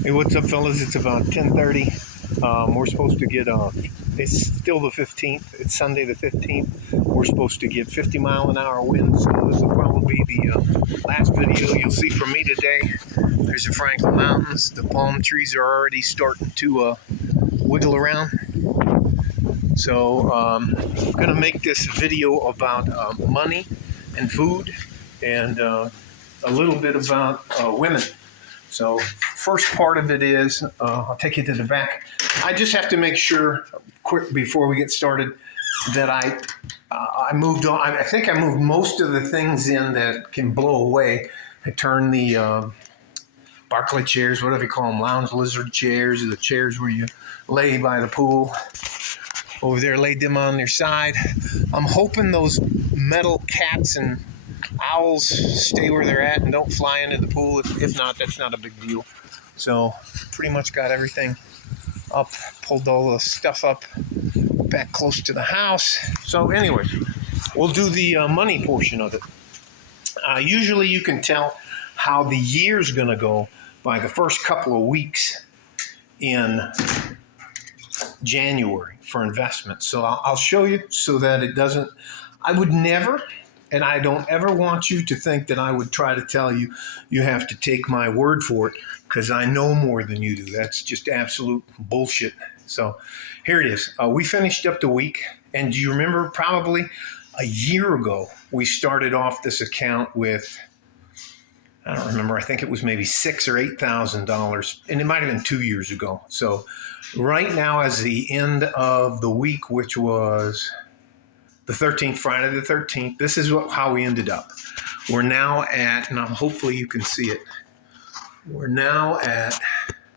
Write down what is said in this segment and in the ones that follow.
Hey, what's up, fellas? It's about 10:30. We're supposed to get it's still the 15th. It's Sunday the 15th. We're supposed to get 50-mile-an-hour winds. So this will probably be the last video you'll see from me today. There's the Franklin Mountains. The palm trees are already starting to wiggle around. So I'm going to make this video about money and food and a little bit about women. So first part of it is, I'll take you to the back. I just have to make sure, quick before we get started, that I moved on. I think I moved most of the things in that can blow away. I turned the Barclay chairs, whatever you call them, lounge lizard chairs, or the chairs where you lay by the pool. Over there, laid them on their side. I'm hoping those metal cats and owls stay where they're at and don't fly into the pool. If not, that's not a big deal. So pretty much got everything up, pulled all the stuff up back close to the house. So anyways, we'll do the money portion of it. Usually you can tell how the year's going to go by the first couple of weeks in January for investments. So I'll show you so that it doesn't, I would never, and I don't ever want you to think that I would try to tell you, you have to take my word for it, because I know more than you do. That's just absolute bullshit. So here it is. We finished up the week. And do you remember probably a year ago, we started off this account with, I don't remember, I think it was maybe $6,000 or $8,000, and it might have been 2 years ago. So right now, as the end of the week, which was the 13th, Friday the 13th, this is how we ended up. We're now at, and hopefully you can see it, we're now at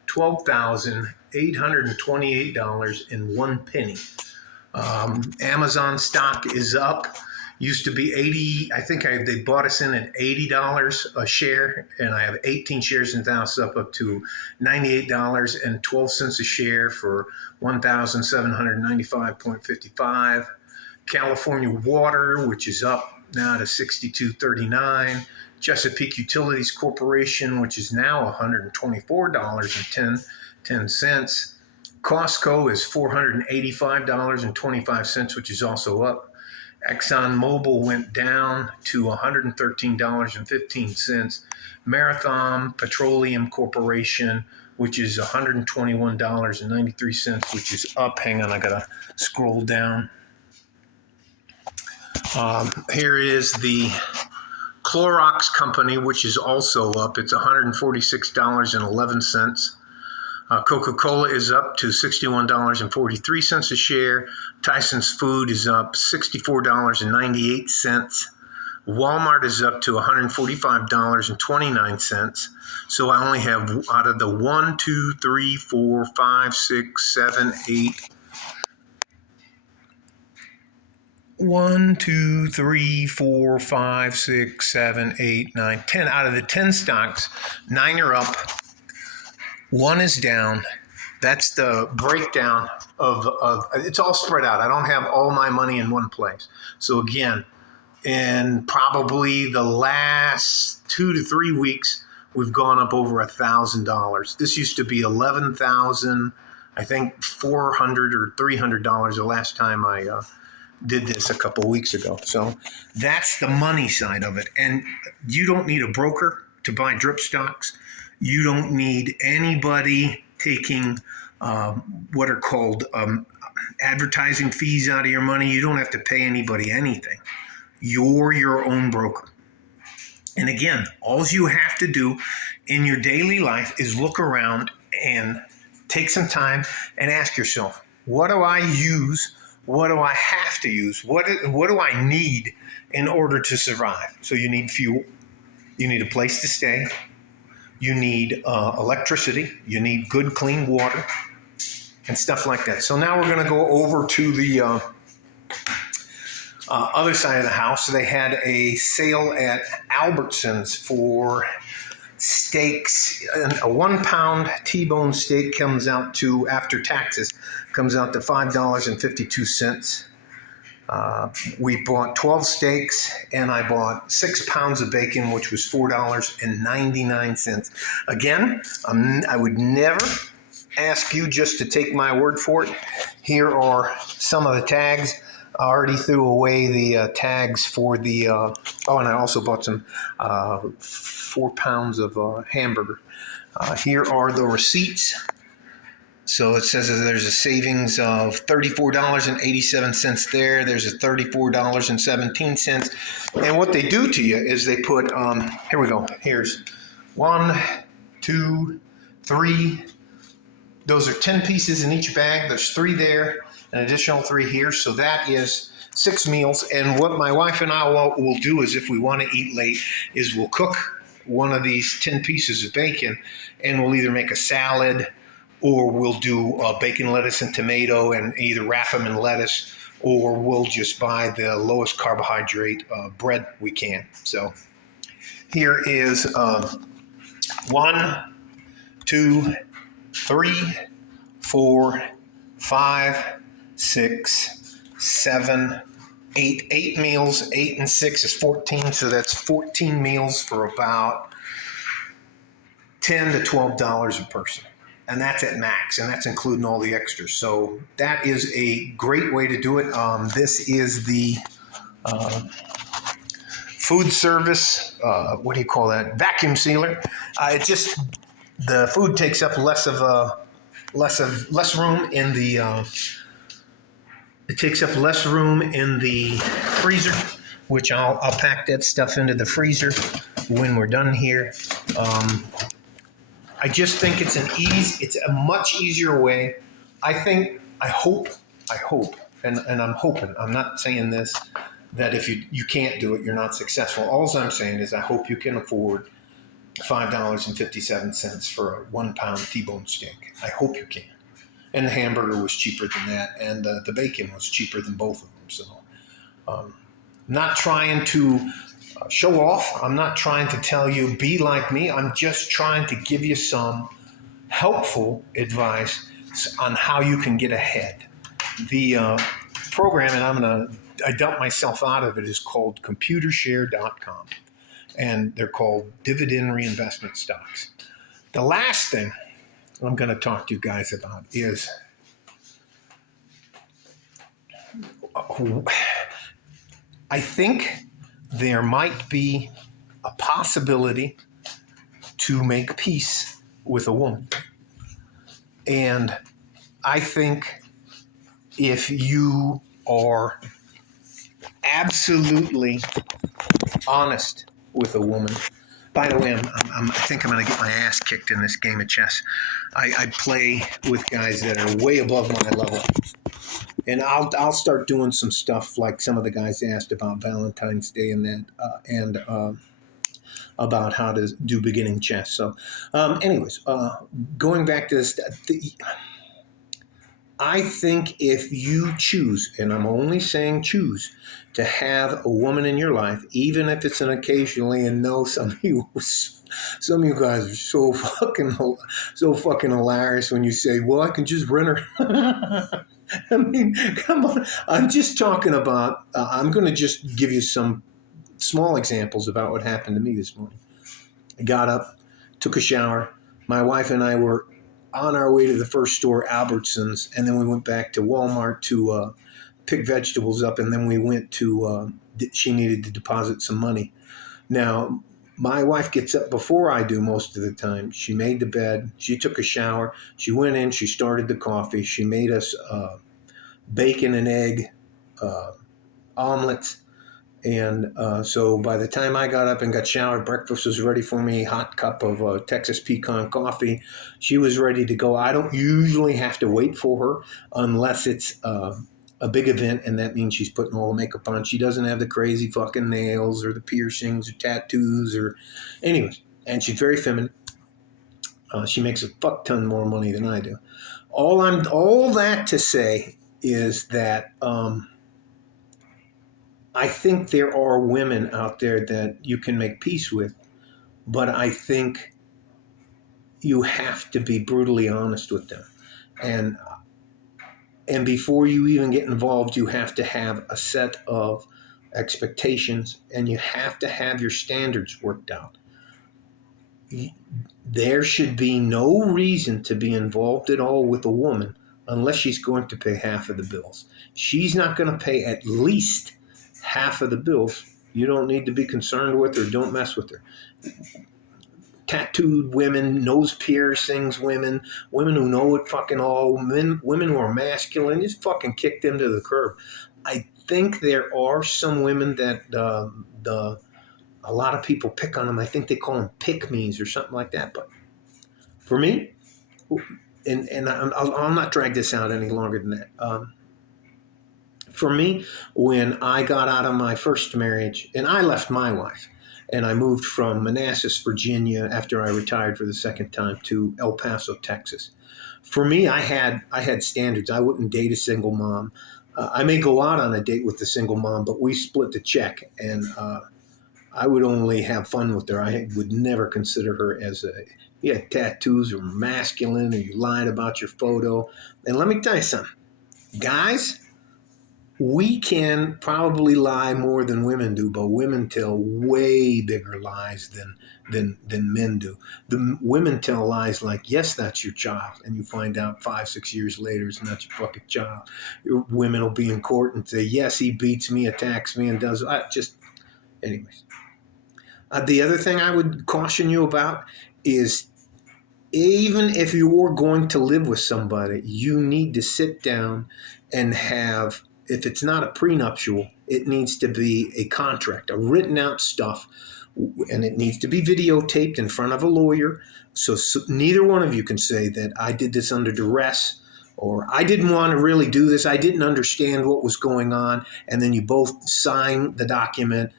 $12,828.01. Amazon stock is up. Used to be 80. I think they bought us in at $80 a share, and I have 18 shares in now, so up to $98.12 a share for 1,795.55. California Water, which is up now to $62.39. Chesapeake Utilities Corporation, which is now $124.10. Costco is $485.25, which is also up. ExxonMobil went down to $113.15. Marathon Petroleum Corporation, which is $121.93, which is up. Hang on, I gotta scroll down. Here is the Clorox Company, which is also up. It's $146.11. Coca-Cola is up to $61.43 a share. Tyson's Food is up $64.98. Walmart is up to $145.29. So I only have, out of the 1, 2, 3, 4, 5, 6, 7, 8. 1, 2, 3, 4, 5, 6, 7, 8, 9, 10. Out of the 10 stocks, 9 are up. 1 is down. That's the breakdown of it's all spread out. I don't have all my money in one place. So again, in probably the last 2 to 3 weeks, we've gone up over $1,000. This used to be $11,000, I think $400 or $300 the last time I did this a couple weeks ago. So that's the money side of it. And you don't need a broker to buy drip stocks. You don't need anybody taking what are called advertising fees out of your money. You don't have to pay anybody anything. You're your own broker. And again, all you have to do in your daily life is look around and take some time and ask yourself, what do I use? What do I have to use? What do I need in order to survive? So you need fuel. You need a place to stay. You need electricity. You need good, clean water and stuff like that. So now we're going to go over to the other side of the house. So they had a sale at Albertsons for steaks. A 1 pound T-bone steak comes out to, after taxes, comes out to $5.52. We bought 12 steaks, and I bought 6 pounds of bacon, which was $4.99. Again, I would never ask you just to take my word for it. Here are some of the tags. I already threw away the tags for the, and I also bought some 4 pounds of hamburger. Here are the receipts. So it says that there's a savings of $34.87 there. There's a $34.17. And what they do to you is they put, here we go. Here's 1, 2, 3. Those are 10 pieces in each bag. There's 3 there, an additional 3 here. So that is 6 meals. And what my wife and I will do is, if we want to eat late, is we'll cook one of these 10 pieces of bacon, and we'll either make a salad, or we'll do bacon, lettuce, and tomato and either wrap them in lettuce, or we'll just buy the lowest carbohydrate bread we can. So here is 1, 2, 3, 4, 5, 6, 7, 8. 8 meals. 8 and 6 is 14. So that's 14 meals for about $10 to $12 a person. And that's at max, and that's including all the extras. So that is a great way to do it. This is the food service, what do you call that? Vacuum sealer. It just, the food takes up less room in the, it takes up less room in the freezer, which I'll pack that stuff into the freezer when we're done here. I just think it's it's a much easier way. I hope, and I'm hoping, I'm not saying this, that if you can't do it, you're not successful. All I'm saying is I hope you can afford $5.57 for a 1 pound T-bone steak. I hope you can. And the hamburger was cheaper than that, and the bacon was cheaper than both of them. So, not trying to show off. I'm not trying to tell you be like me. I'm just trying to give you some helpful advice on how you can get ahead. The program, and I dump myself out of it, is called Computershare.com, and they're called dividend reinvestment stocks. The last thing I'm going to talk to you guys about is I think there might be a possibility to make peace with a woman. And I think if you are absolutely honest with a woman, by the way, I think I'm going to get my ass kicked in this game of chess. I play with guys that are way above my level. And I'll start doing some stuff like some of the guys asked about Valentine's Day and that, and about how to do beginning chess. So, anyways, going back to this, I think if you choose, and I'm only saying choose, to have a woman in your life, even if it's an occasionally, and no, some of you guys are so fucking hilarious when you say, well, I can just rent her. I mean, come on. I'm just talking about, I'm going to just give you some small examples about what happened to me this morning. I got up, took a shower. My wife and I were on our way to the first store, Albertsons, and then we went back to Walmart to pick vegetables up, and then we went to, she needed to deposit some money. Now, my wife gets up before I do most of the time. She made the bed. She took a shower. She went in. She started the coffee. She made us bacon and egg omelets. And so by the time I got up and got showered, breakfast was ready for me, hot cup of Texas pecan coffee. She was ready to go. I don't usually have to wait for her unless it's a big event, and that means she's putting all the makeup on. She doesn't have the crazy fucking nails or the piercings or tattoos or anyways. And she's very feminine. She makes a fuck ton more money than I do. All that to say is that I think there are women out there that you can make peace with, but I think you have to be brutally honest with them. And before you even get involved, you have to have a set of expectations, and you have to have your standards worked out. There should be no reason to be involved at all with a woman unless she's going to pay half of the bills. She's not going to pay at least half of the bills. You don't need to be concerned with her. Don't mess with her. Tattooed women, nose piercings women, women who know it fucking all, women who are masculine, just fucking kick them to the curb. I think there are some women that a lot of people pick on them. I think they call them pick-me's or something like that. But for me, and I'll not drag this out any longer than that. For me, when I got out of my first marriage, and I left my wife, and I moved from Manassas, Virginia, after I retired for the second time, to El Paso, Texas. For me, I had standards. I wouldn't date a single mom. I may go out on a date with a single mom, but we split the check, and I would only have fun with her. I would never consider her as you had tattoos or masculine, or you lied about your photo. And let me tell you something, guys, we can probably lie more than women do, but women tell way bigger lies than men do. The women tell lies like, yes, that's your child, and you find out 5-6 years later it's not your fucking child. Women will be in court and say, yes, he beats me, attacks me, and does anyways. The other thing I would caution you about is, even if you're going to live with somebody, you need to sit down and have, if it's not a prenuptial, it needs to be a contract, a written out stuff, and it needs to be videotaped in front of a lawyer. So neither one of you can say that I did this under duress, or I didn't want to really do this, I didn't understand what was going on, and then you both sign the document.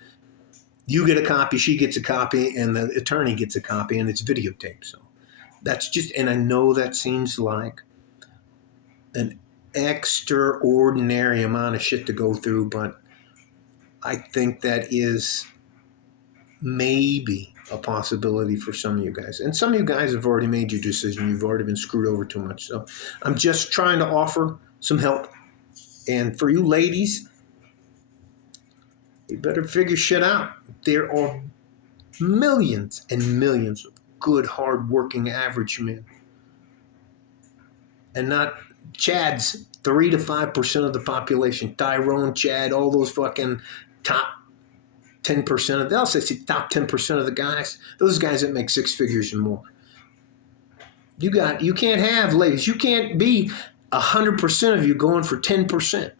You get a copy, she gets a copy, and the attorney gets a copy, and it's videotaped. So that's just, and I know that seems like an extraordinary amount of shit to go through, but I think that is maybe a possibility for some of you guys. And some of you guys have already made your decision. You've already been screwed over too much. So I'm just trying to offer some help. And for you ladies, you better figure shit out. There are millions and millions of good, hard-working, average men. And not Chad's 3 to 5% of the population. Tyrone, Chad, all those fucking top 10% of, they'll say top 10% of the guys. Those guys that make 6 figures and more. You can't have, ladies, you can't be 100% of you going for 10%.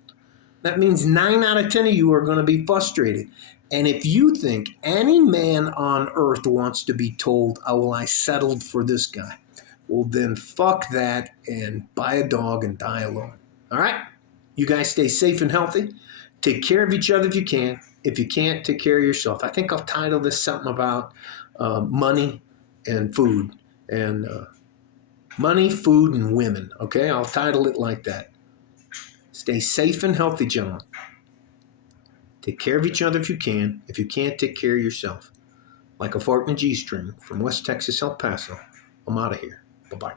That means 9 out of 10 of you are going to be frustrated. And if you think any man on earth wants to be told, oh, well, I settled for this guy, well, then fuck that and buy a dog and die alone. All right? You guys stay safe and healthy. Take care of each other if you can. If you can't, take care of yourself. I think I'll title this something about money and food. And money, food, and women. Okay? I'll title it like that. Stay safe and healthy, gentlemen. Take care of each other if you can. If you can't, take care of yourself. Like a fart in a G-string from West Texas, El Paso. I'm out of here. Bye-bye.